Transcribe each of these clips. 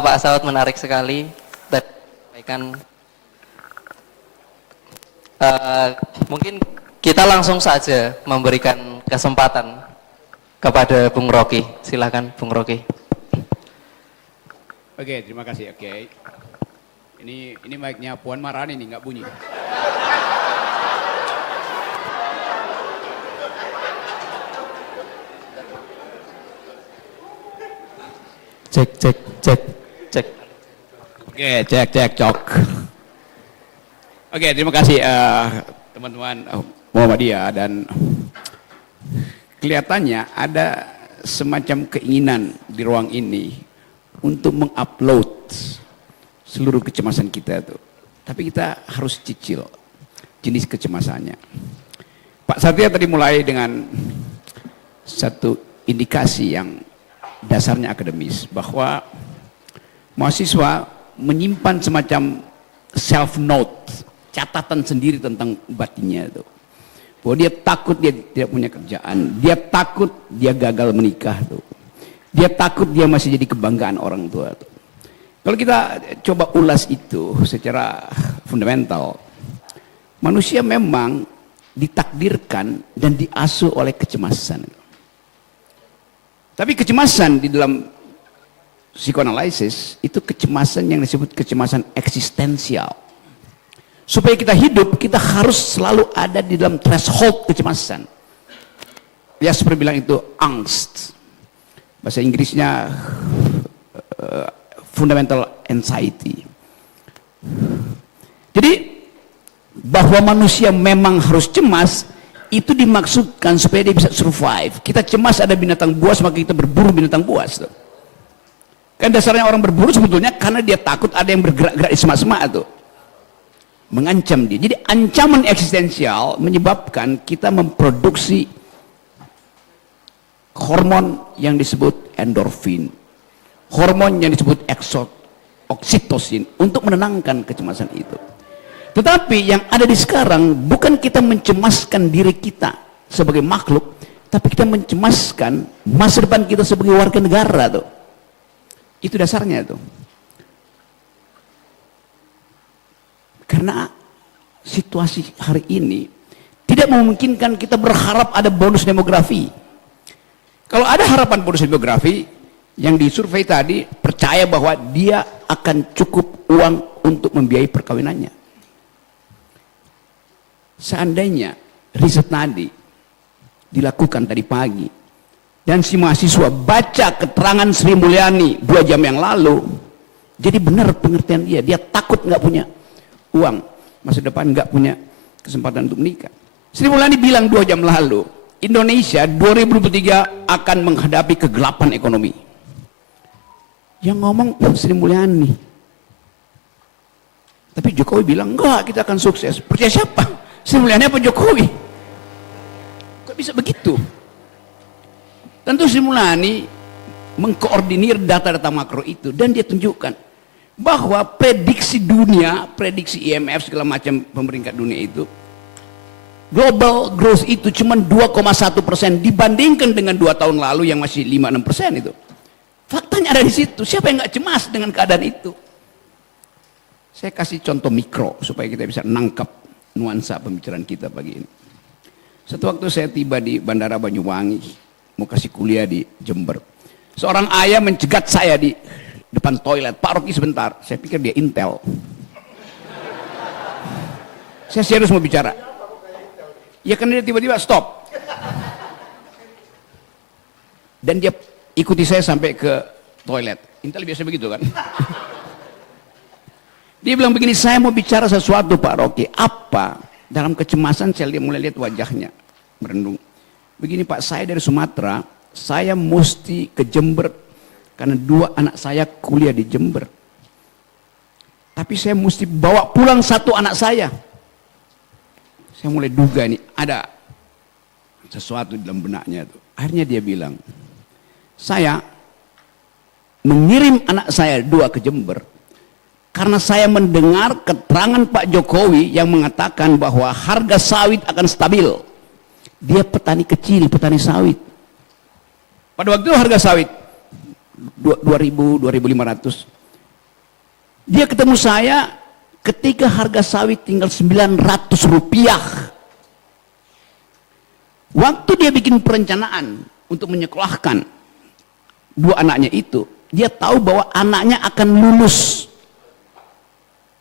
Pak Saud menarik sekali dan sampaikan. Mungkin kita langsung saja memberikan kesempatan kepada Bung Rocky. Silakan Bung Rocky. Oke, terima kasih. Oke. Ini mic-nya Puan Maharani nih, nggak bunyi. Cek, cek, cek, cek. Oke, cek, cok. Oke, terima kasih teman-teman Muhammadiyah, dan kelihatannya ada semacam keinginan di ruang ini untuk mengupload seluruh kecemasan kita tuh. Tapi kita harus cicil jenis kecemasannya. Pak Satria tadi mulai dengan satu indikasi yang dasarnya akademis, bahwa mahasiswa menyimpan semacam self note, catatan sendiri tentang batinnya itu. Bahwa dia takut dia tidak punya kerjaan, dia takut dia gagal menikah tuh. Dia takut dia masih jadi kebanggaan orang tua tuh. Kalau kita coba ulas itu secara fundamental, manusia memang ditakdirkan dan diasuh oleh kecemasan. Tapi kecemasan di dalam psikoanalisis itu kecemasan yang disebut kecemasan eksistensial. Supaya kita hidup, kita harus selalu ada di dalam threshold kecemasan. Jasper bilang itu angst. Bahasa Inggrisnya fundamental anxiety. Jadi bahwa manusia memang harus cemas itu dimaksudkan supaya dia bisa survive. Kita cemas ada binatang buas, maka kita berburu binatang buas tuh. Kan dasarnya orang berburu sebetulnya karena dia takut ada yang bergerak-gerak di semak-semak tuh. Mengancam dia. Jadi ancaman eksistensial menyebabkan kita memproduksi hormon yang disebut endorfin, hormon yang disebut oksitosin untuk menenangkan kecemasan itu. Tetapi yang ada di sekarang bukan kita mencemaskan diri kita sebagai makhluk, tapi kita mencemaskan masa depan kita sebagai warga negara tuh. Itu dasarnya tuh. Karena situasi hari ini tidak memungkinkan kita berharap ada bonus demografi. Kalau ada harapan bonus demografi, yang disurvei tadi percaya bahwa dia akan cukup uang untuk membiayai perkawinannya. Seandainya riset tadi dilakukan tadi pagi dan si mahasiswa baca keterangan Sri Mulyani 2 jam yang lalu, jadi benar pengertian dia takut nggak punya uang masa depan, nggak punya kesempatan untuk menikah. Sri Mulyani bilang 2 jam lalu, Indonesia 2023 akan menghadapi kegelapan ekonomi. Yang ngomong Sri Mulyani, tapi Jokowi bilang enggak, kita akan sukses. Percaya siapa? Sri Mulyani apa Jokowi? Kok bisa begitu? Tentu Sri Mulyani mengkoordinir data-data makro itu, dan dia tunjukkan bahwa prediksi dunia, prediksi IMF segala macam pemerintah dunia itu, global growth itu cuma 2,1% dibandingkan dengan 2 tahun lalu yang masih 5-6% itu. Faktanya ada di situ. Siapa yang nggak cemas dengan keadaan itu? Saya kasih contoh mikro supaya kita bisa nangkap nuansa pembicaraan kita pagi ini. Satu waktu saya tiba di Bandara Banyuwangi, mau kasih kuliah di Jember. Seorang ayah mencegat saya di depan toilet. Pak Rocky sebentar. Saya pikir dia intel. Saya serius mau bicara. Ya kan dia tiba-tiba stop. Dan dia ikuti saya sampai ke toilet. Intel biasa begitu kan. Dia bilang begini, saya mau bicara sesuatu Pak Rocky. Apa? Dalam kecemasan saya mulai lihat wajahnya merendung. Begini Pak, saya dari Sumatera, saya mesti ke Jember karena 2 anak saya kuliah di Jember. Tapi saya mesti bawa pulang 1 anak saya. Saya mulai duga nih ada sesuatu di dalam benaknya itu. Akhirnya dia bilang, saya mengirim anak saya 2 ke Jember karena saya mendengar keterangan Pak Jokowi yang mengatakan bahwa harga sawit akan stabil. Dia petani kecil, petani sawit. Pada waktu itu harga sawit 2.000, 2.500. Dia ketemu saya ketika harga sawit tinggal 900 rupiah. Waktu dia bikin perencanaan untuk menyekolahkan dua anaknya itu, dia tahu bahwa anaknya akan lulus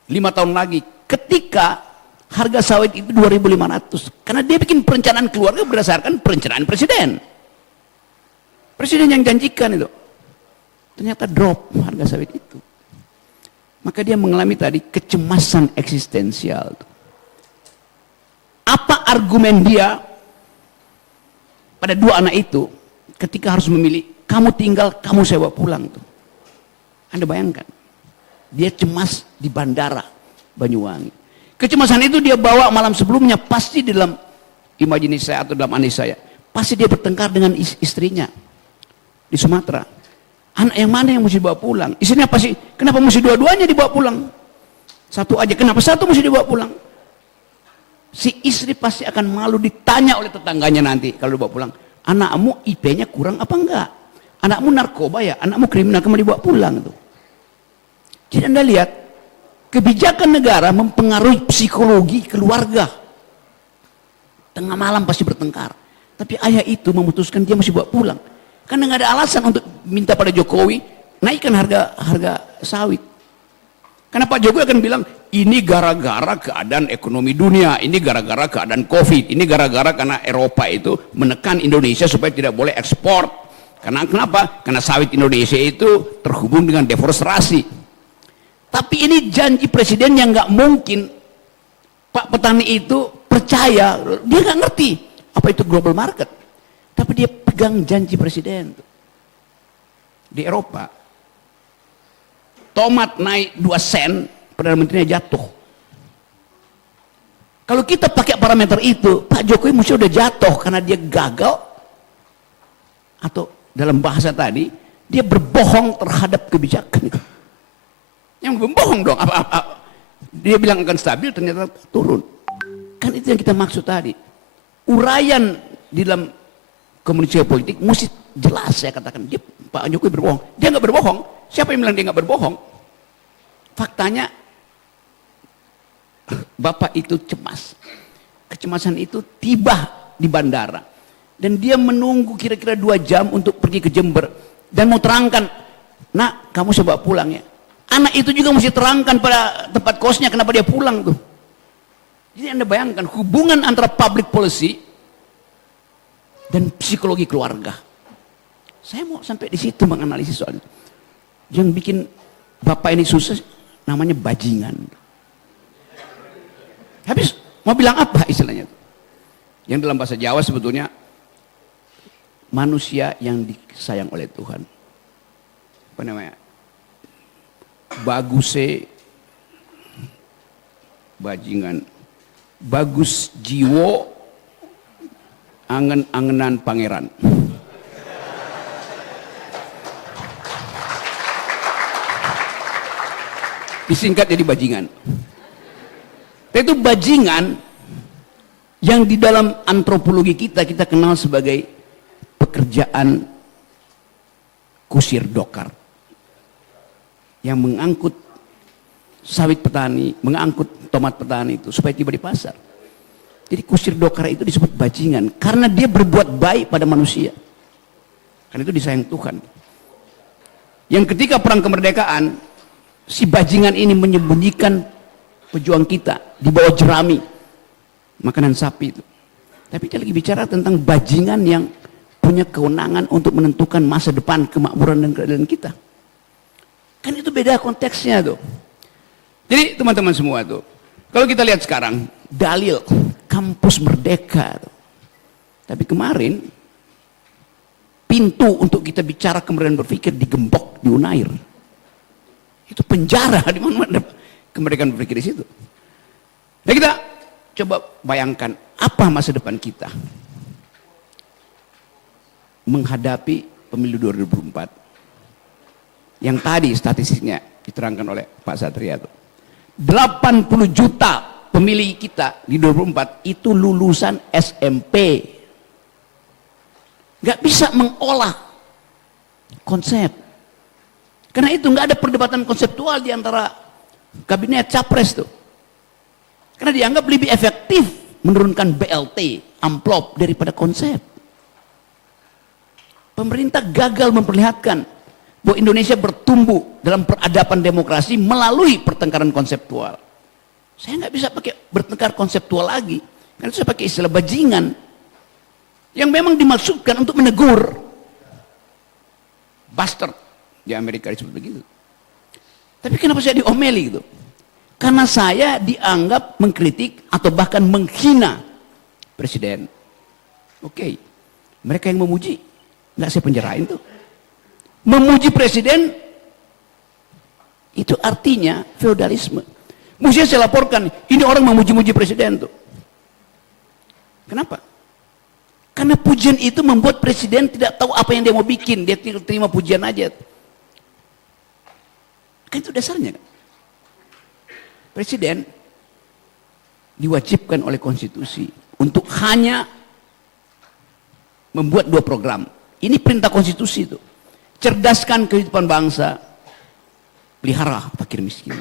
5 tahun lagi ketika harga sawit itu 2.500. Karena dia bikin perencanaan keluarga berdasarkan perencanaan presiden. Presiden yang janjikan itu. Ternyata drop harga sawit itu. Maka dia mengalami tadi kecemasan eksistensial. Apa argumen dia pada dua anak itu ketika harus memilih, kamu tinggal, kamu sewa pulang tuh. Anda bayangkan, dia cemas di bandara Banyuwangi. Kecemasan itu dia bawa malam sebelumnya, pasti di dalam imajinasi saya atau dalam analisis saya, pasti dia bertengkar dengan istrinya di Sumatera. Anak yang mana yang mesti dibawa pulang? Istrinya pasti, kenapa mesti dua-duanya dibawa pulang? Satu aja, kenapa satu mesti dibawa pulang? Si istri pasti akan malu ditanya oleh tetangganya nanti kalau dibawa pulang. Anakmu IP-nya kurang apa enggak? Anakmu narkoba ya? Anakmu kriminal, kamu dibawa pulang tuh. Jadi Anda lihat, kebijakan negara mempengaruhi psikologi keluarga. Tengah malam pasti bertengkar. Tapi ayah itu memutuskan dia mesti bawa pulang. Karena nggak ada alasan untuk minta pada Jokowi naikkan harga sawit. Karena Pak Jokowi akan bilang, ini gara-gara keadaan ekonomi dunia, ini gara-gara keadaan COVID, ini gara-gara karena Eropa itu menekan Indonesia supaya tidak boleh ekspor. Karena kenapa? Karena sawit Indonesia itu terhubung dengan deforestasi. Tapi ini janji presiden yang nggak mungkin Pak petani itu percaya, dia nggak ngerti apa itu global market. Tapi dia pegang janji presiden. Di Eropa, tomat naik 2 sen, Perdana Menterinya jatuh. Kalau kita pakai parameter itu, Pak Jokowi mesti udah jatuh karena dia gagal, atau dalam bahasa tadi, dia berbohong terhadap kebijakan itu. Yang berbohong dong, dia bilang akan stabil, ternyata turun. Kan itu yang kita maksud tadi. Uraian di dalam komunikasi politik mesti jelas, saya katakan. Dia, Pak Jokowi berbohong. Dia nggak berbohong. Siapa yang bilang dia nggak berbohong? Faktanya, Bapak itu cemas. Kecemasan itu tiba di bandara. Dan dia menunggu kira-kira 2 jam untuk pergi ke Jember. Dan mau terangkan, nak kamu coba pulang ya. Anak itu juga mesti terangkan pada tempat kosnya kenapa dia pulang tuh. Jadi Anda bayangkan hubungan antara public policy dan psikologi keluarga. Saya mau sampai di situ menganalisis soal itu. Yang bikin Bapak ini susah namanya bajingan. Habis mau bilang apa istilahnya? Yang dalam bahasa Jawa sebetulnya manusia yang disayang oleh Tuhan. Apa namanya? Baguse bajingan. Bagus jiwo angen-angenan pangeran. Disingkat jadi bajingan. Itu bajingan yang di dalam antropologi kita kenal sebagai pekerjaan kusir dokar yang mengangkut sawit petani, mengangkut tomat petani itu supaya tiba di pasar. Jadi kusir dokar itu disebut bajingan karena dia berbuat baik pada manusia. Karena itu disayang Tuhan. Yang ketika perang kemerdekaan, si bajingan ini menyembunyikan pejuang kita di bawah jerami makanan sapi itu. Tapi dia lagi bicara tentang bajingan yang punya kewenangan untuk menentukan masa depan, kemakmuran dan keadilan kita. Kan itu beda konteksnya tuh. Jadi teman-teman semua tuh, kalau kita lihat sekarang dalil kampus merdeka tuh. Tapi kemarin pintu untuk kita bicara kemerdekaan berpikir digembok di Unair. Itu penjara di mana kemerdekaan berpikir di situ. Nah kita coba bayangkan apa masa depan kita menghadapi pemilu 2024 yang tadi statistiknya diterangkan oleh Pak Satria itu. 80 juta pemilih kita di 2024 itu lulusan SMP. Gak bisa mengolah konsep. Karena itu nggak ada perdebatan konseptual di antara kabinet capres tuh. Karena dianggap lebih efektif menurunkan BLT, amplop daripada konsep. Pemerintah gagal memperlihatkan bahwa Indonesia bertumbuh dalam peradaban demokrasi melalui pertengkaran konseptual. Saya nggak bisa pakai bertengkar konseptual lagi, karena saya pakai istilah bajingan yang memang dimaksudkan untuk menegur. Bastard di Amerika disebut begitu. Tapi kenapa saya diomeli gitu? Karena saya dianggap mengkritik atau bahkan menghina presiden. Oke, mereka yang memuji nggak saya penjarain tuh. Memuji presiden itu artinya feodalisme. Mestinya saya laporkan, ini orang memuji-muji presiden tuh. Kenapa? Karena pujian itu membuat presiden tidak tahu apa yang dia mau bikin, dia terima pujian aja. Kan itu dasarnya kan. Presiden diwajibkan oleh konstitusi untuk hanya membuat 2 program. Ini perintah konstitusi itu. Cerdaskan kehidupan bangsa, pelihara fakir miskin.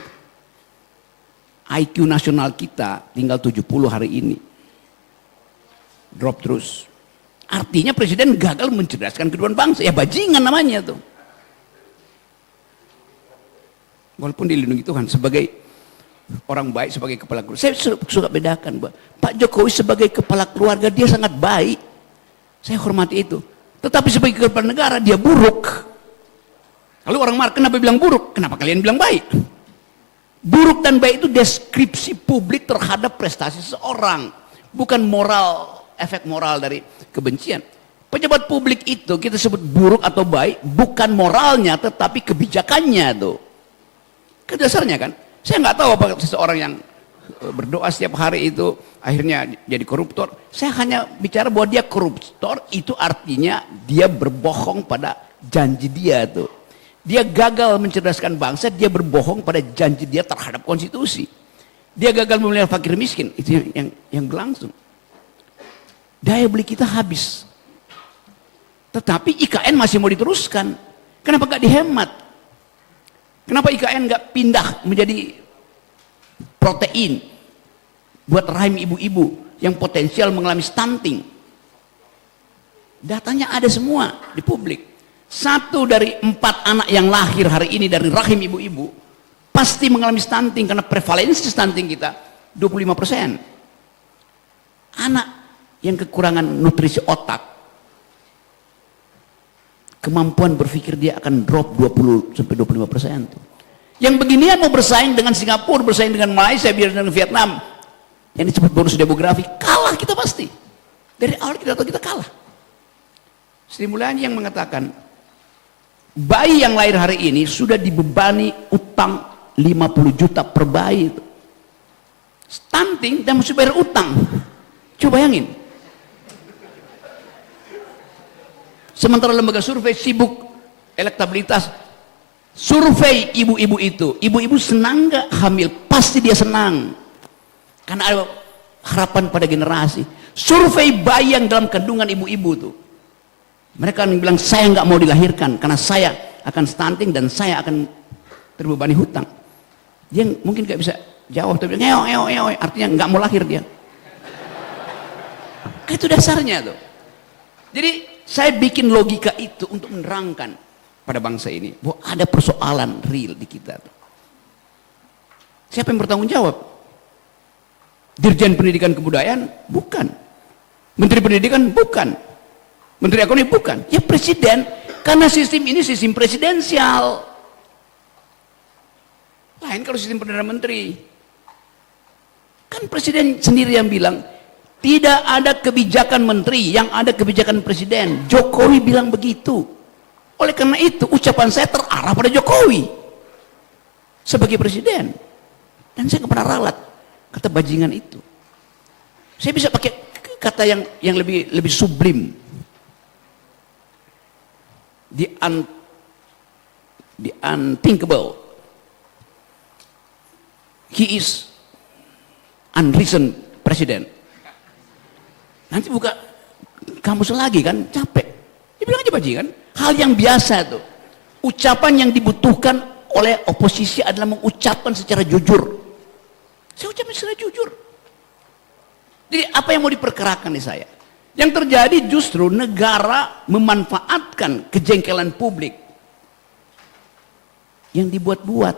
IQ nasional kita tinggal 70 hari ini. Drop terus. Artinya presiden gagal mencerdaskan kehidupan bangsa. Ya bajingan namanya tuh. Walaupun dilindungi Tuhan sebagai orang baik, sebagai kepala keluarga. Saya suka bedakan, Pak Jokowi sebagai kepala keluarga dia sangat baik. Saya hormati itu. Tetapi sebagai kepala negara dia buruk. Lalu orang marah, kenapa bilang buruk? Kenapa kalian bilang baik? Buruk dan baik itu deskripsi publik terhadap prestasi seseorang. Bukan moral, efek moral dari kebencian. Pejabat publik itu kita sebut buruk atau baik, bukan moralnya tetapi kebijakannya tuh. Kan dasarnya kan. Saya nggak tahu apa seseorang yang berdoa setiap hari itu akhirnya jadi koruptor. Saya hanya bicara bahwa dia koruptor itu artinya dia berbohong pada janji dia tuh. Dia gagal mencerdaskan bangsa, dia berbohong pada janji dia terhadap konstitusi. Dia gagal memelihara fakir miskin, itu yang berlangsung. Daya beli kita habis. Tetapi IKN masih mau diteruskan. Kenapa nggak dihemat? Kenapa IKN nggak pindah menjadi protein buat rahim ibu-ibu yang potensial mengalami stunting? Datanya ada semua di publik. 1 dari 4 anak yang lahir hari ini dari rahim ibu-ibu pasti mengalami stunting karena prevalensi stunting kita 25%. Anak yang kekurangan nutrisi otak, kemampuan berpikir dia akan drop 20-25%. Yang beginian mau bersaing dengan Singapura, bersaing dengan Malaysia, biar dengan Vietnam, yang disebut bonus demografi, kalah kita pasti. Dari awal kita tahu kita kalah. Sri Mulyani yang mengatakan, bayi yang lahir hari ini sudah dibebani utang 50 juta per bayi itu. Stunting dan mesti bayar utang. Coba bayangin. Sementara lembaga survei sibuk elektabilitas, survei ibu-ibu itu. Ibu-ibu senang gak hamil? Pasti dia senang. Karena ada harapan pada generasi. Survei bayi yang dalam kandungan ibu-ibu tuh. Mereka akan bilang, saya nggak mau dilahirkan karena saya akan stunting dan saya akan terbebani hutang. Dia mungkin nggak bisa jawab, tapi ngeo, artinya nggak mau lahir dia. Itu dasarnya tuh. Jadi saya bikin logika itu untuk menerangkan pada bangsa ini bahwa ada persoalan real di kita tuh. Siapa yang bertanggung jawab? Dirjen Pendidikan Kebudayaan? Bukan. Menteri Pendidikan? Bukan. Menteri Ekonomi? Bukan. Ya presiden. Karena sistem ini sistem presidensial. Lain kalau sistem Perdana Menteri. Kan presiden sendiri yang bilang, tidak ada kebijakan menteri, yang ada kebijakan presiden. Jokowi bilang begitu. Oleh karena itu, ucapan saya terarah pada Jokowi. Sebagai presiden. Dan saya nggak pernah ralat kata bajingan itu. Saya bisa pakai kata yang lebih sublim. The unthinkable. He is unreasoned president. Nanti buka kamus lagi kan, capek. Dia bilang aja bajingan. Hal yang biasa tuh. Ucapan yang dibutuhkan oleh oposisi adalah mengucapkan secara jujur. Saya ucapkan secara jujur. Jadi apa yang mau diperkerakan di saya? Yang terjadi justru negara memanfaatkan kejengkelan publik yang dibuat-buat.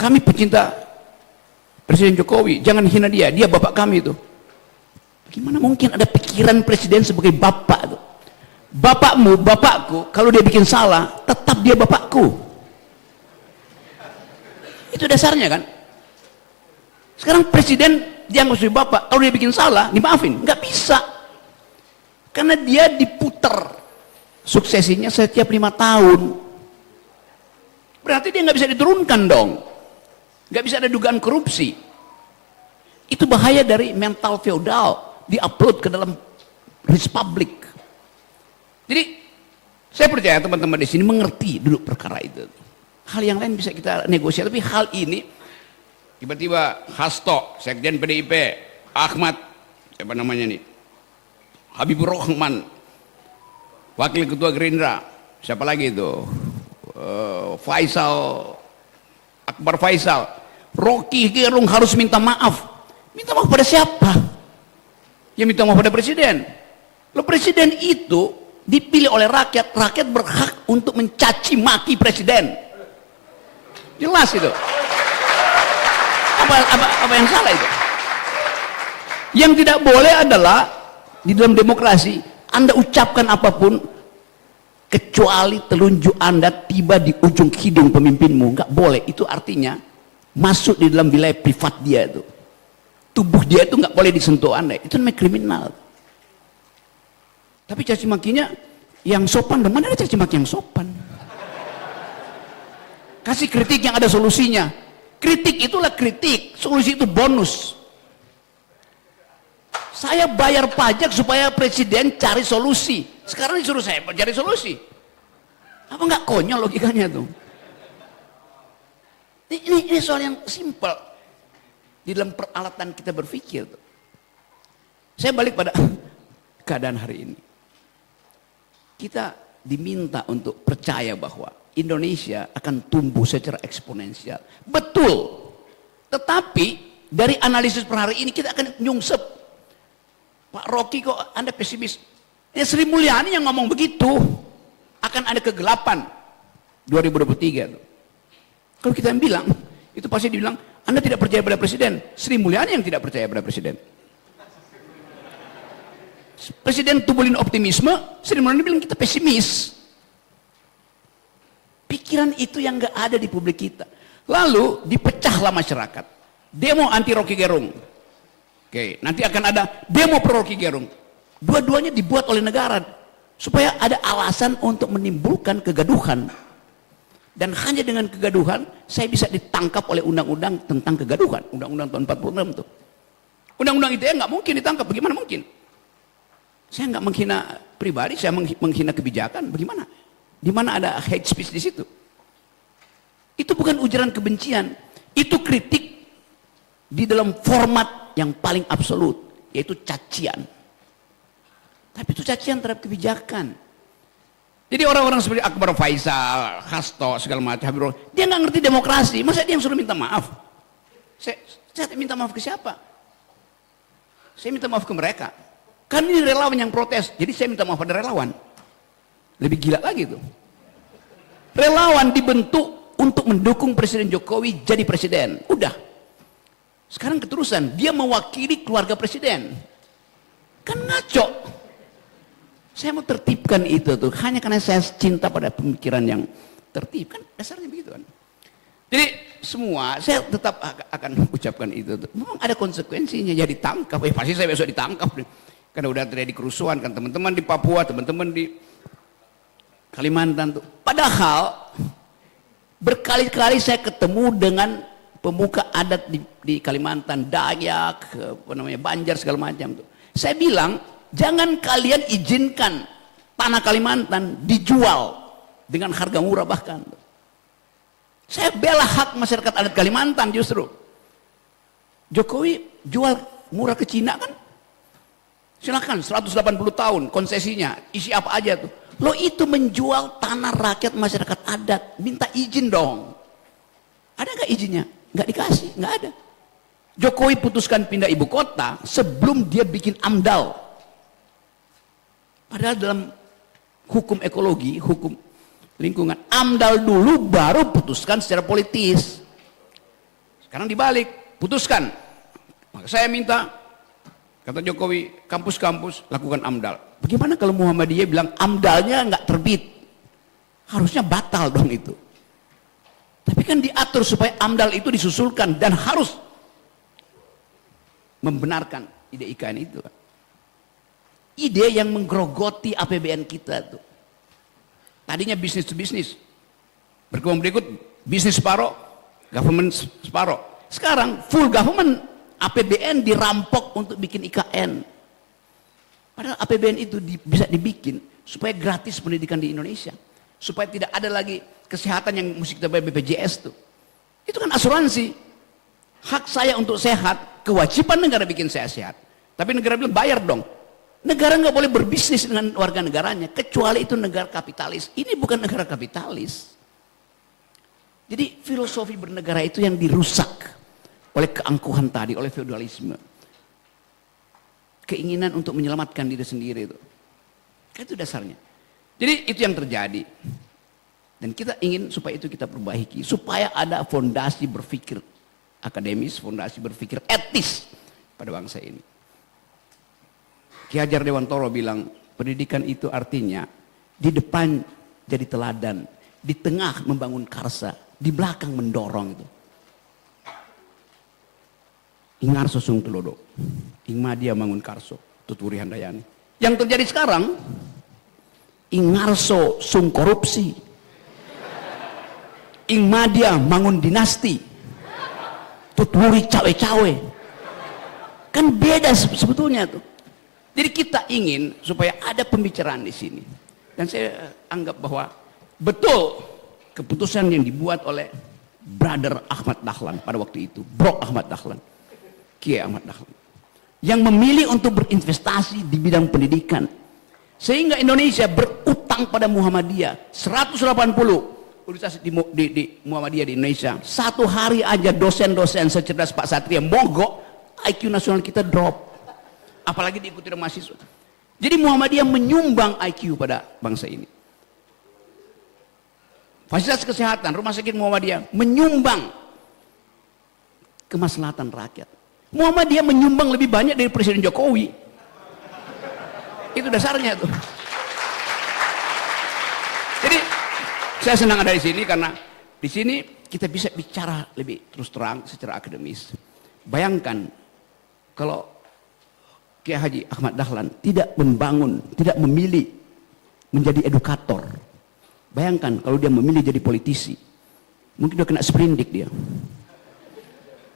Kami pecinta Presiden Jokowi, jangan hina dia, dia bapak kami itu. Gimana mungkin ada pikiran presiden sebagai bapak itu? Bapakmu, bapakku, kalau dia bikin salah, tetap dia bapakku. Itu dasarnya kan? Sekarang presiden dianggap sebagai bapak, kalau dia bikin salah, dimaafin. Nggak bisa. Karena dia diputar suksesinya setiap 5 tahun. Berarti dia nggak bisa diturunkan dong. Nggak bisa ada dugaan korupsi. Itu bahaya dari mental feodal diupload ke dalam republik. Jadi saya percaya teman-teman di sini mengerti dulu perkara itu. Hal yang lain bisa kita negosiasi, tapi hal ini tiba-tiba Hasto, Sekjen PDIP, Ahmad, siapa namanya nih, Habibur Rahman, Wakil Ketua Gerindra, siapa lagi itu, Faisal, Akbar Faisal, Rocky Gerung harus minta maaf. Minta maaf pada siapa? Ya minta maaf pada presiden. Lo presiden itu dipilih oleh rakyat, rakyat berhak untuk mencaci maki presiden. Jelas itu. Apa yang salah itu? Yang tidak boleh adalah di dalam demokrasi Anda ucapkan apapun kecuali telunjuk Anda tiba di ujung hidung pemimpinmu. Nggak boleh. Itu artinya masuk di dalam wilayah privat dia itu. Tubuh dia itu nggak boleh disentuh Anda. Itu namanya kriminal. Tapi caci makinya yang sopan, mana ada caci maki yang sopan? Kasih kritik yang ada solusinya. Kritik itulah kritik, solusi itu bonus. Saya bayar pajak supaya presiden cari solusi. Sekarang disuruh saya cari solusi. Apa nggak konyol logikanya tuh? Ini soal yang simpel di dalam peralatan kita berpikir. Saya balik pada keadaan hari ini. Kita diminta untuk percaya bahwa Indonesia akan tumbuh secara eksponensial. Betul. Tetapi dari analisis per hari ini kita akan nyungsep. Pak Rocky kok Anda pesimis? Ya Sri Mulyani yang ngomong begitu. Akan ada kegelapan 2023. Kalau kita yang bilang, itu pasti dibilang, Anda tidak percaya pada presiden. Sri Mulyani yang tidak percaya pada presiden. Presiden tubuhin optimisme, Sri Mulyani bilang kita pesimis. Pikiran itu yang nggak ada di publik kita. Lalu dipecahlah masyarakat. Demo anti Rocky Gerung. Oke, nanti akan ada demo pro Rocky Gerung. Dua-duanya dibuat oleh negara supaya ada alasan untuk menimbulkan kegaduhan. Dan hanya dengan kegaduhan saya bisa ditangkap oleh undang-undang tentang kegaduhan. Undang-undang tahun 46 tuh. Undang-undang ITE nggak mungkin ditangkap. Bagaimana mungkin? Saya nggak menghina pribadi, saya menghina kebijakan. Bagaimana? Di mana ada hate speech di situ? Itu bukan ujaran kebencian, itu kritik di dalam format yang paling absolut, yaitu cacian. Tapi itu cacian terhadap kebijakan. Jadi orang-orang seperti Akbar Faisal, Hasto, segala macam, dia nggak ngerti demokrasi. Masa dia yang suruh minta maaf? Saya minta maaf ke siapa? Saya minta maaf ke mereka. Kan ini relawan yang protes, jadi saya minta maaf pada relawan. Lebih gila lagi tuh. Relawan dibentuk untuk mendukung Presiden Jokowi jadi presiden. Udah. Sekarang keterusan, dia mewakili keluarga presiden. Kan ngaco. Saya mau tertibkan itu tuh, hanya karena saya cinta pada pemikiran yang tertib. Kan dasarnya begitu kan. Jadi semua, saya tetap akan ucapkan itu tuh. Memang ada konsekuensinya, ya ditangkap. Pasti saya besok ditangkap. Karena udah terjadi kerusuhan kan, teman-teman di Papua, teman-teman di Kalimantan tuh. Padahal berkali-kali saya ketemu dengan pemuka adat di Kalimantan, Dayak, Banjar segala macam tuh. Saya bilang, jangan kalian izinkan tanah Kalimantan dijual dengan harga murah bahkan. Saya bela hak masyarakat adat Kalimantan justru. Jokowi jual murah ke Cina kan? Silakan 180 tahun konsesinya, isi apa aja tuh. Lo itu menjual tanah rakyat masyarakat adat, minta izin dong. Ada nggak izinnya? Nggak dikasih, nggak ada. Jokowi putuskan pindah ibu kota sebelum dia bikin AMDAL. Padahal dalam hukum ekologi, hukum lingkungan, AMDAL dulu baru putuskan secara politis. Sekarang dibalik, putuskan. Maka saya minta, kata Jokowi, kampus-kampus lakukan AMDAL. Bagaimana kalau Muhammadiyah bilang AMDALnya nggak terbit? Harusnya batal dong itu. Tapi kan diatur supaya AMDAL itu disusulkan dan harus membenarkan ide IKN itu. Ide yang menggerogoti APBN kita tuh. Tadinya bisnis to bisnis. Berkembang berikut, bisnis separoh, government separoh. Sekarang full government, APBN dirampok untuk bikin IKN. Padahal APBN itu bisa dibikin supaya gratis pendidikan di Indonesia. Supaya tidak ada lagi kesehatan yang mesti kita bayar BPJS tuh. Itu kan asuransi. Hak saya untuk sehat, kewajiban negara bikin saya sehat. Tapi negara bilang bayar dong. Negara nggak boleh berbisnis dengan warga negaranya, kecuali itu negara kapitalis. Ini bukan negara kapitalis. Jadi filosofi bernegara itu yang dirusak oleh keangkuhan tadi, oleh feodalisme. Keinginan untuk menyelamatkan diri sendiri itu. Itu dasarnya. Jadi itu yang terjadi. Dan kita ingin supaya itu kita perbaiki. Supaya ada fondasi berpikir akademis, fondasi berpikir etis pada bangsa ini. Ki Hajar Dewantoro bilang, pendidikan itu artinya di depan jadi teladan, di tengah membangun karsa, di belakang mendorong itu. Ingarso sung telodo, Ingmadia mangun karso, tuturi handayani. Yang terjadi sekarang, Ingarso sung korupsi, Ingmadia mangun dinasti, tuturi cawe-cawe. Kan beda sebetulnya tuh. Jadi kita ingin supaya ada pembicaraan di sini. Dan saya anggap bahwa betul keputusan yang dibuat oleh Brother Ahmad Dahlan pada waktu itu, Bro Ahmad Dahlan, Kiai Ahmad Dahlan, yang memilih untuk berinvestasi di bidang pendidikan. Sehingga Indonesia berutang pada Muhammadiyah 180 universitas di Muhammadiyah di Indonesia. Satu hari aja dosen-dosen secerdas Pak Satria mogok, IQ nasional kita drop. Apalagi diikuti oleh mahasiswa. Jadi Muhammadiyah menyumbang IQ pada bangsa ini. Fasilitas kesehatan, rumah sakit Muhammadiyah menyumbang kemaslahatan rakyat. Muhammadiyah menyumbang lebih banyak dari Presiden Jokowi. Itu dasarnya tuh. Jadi saya senang ada di sini karena di sini kita bisa bicara lebih terus terang secara akademis. Bayangkan kalau Kiai Haji Ahmad Dahlan tidak membangun, tidak memilih menjadi edukator. Bayangkan kalau dia memilih jadi politisi. Mungkin dia kena sprindik dia.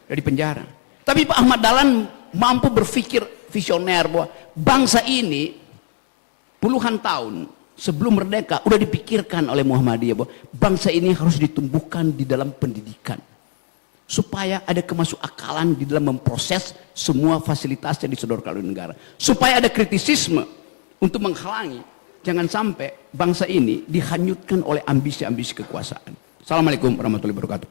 Dari penjara. Tapi Pak Ahmad Dahlan mampu berpikir visioner bahwa bangsa ini puluhan tahun sebelum merdeka udah dipikirkan oleh Muhammadiyah bahwa bangsa ini harus ditumbuhkan di dalam pendidikan. Supaya ada kemasukakalan di dalam memproses semua fasilitas yang disodorkan oleh negara. Supaya ada kritisisme untuk menghalangi jangan sampai bangsa ini dihanyutkan oleh ambisi-ambisi kekuasaan. Assalamualaikum warahmatullahi wabarakatuh.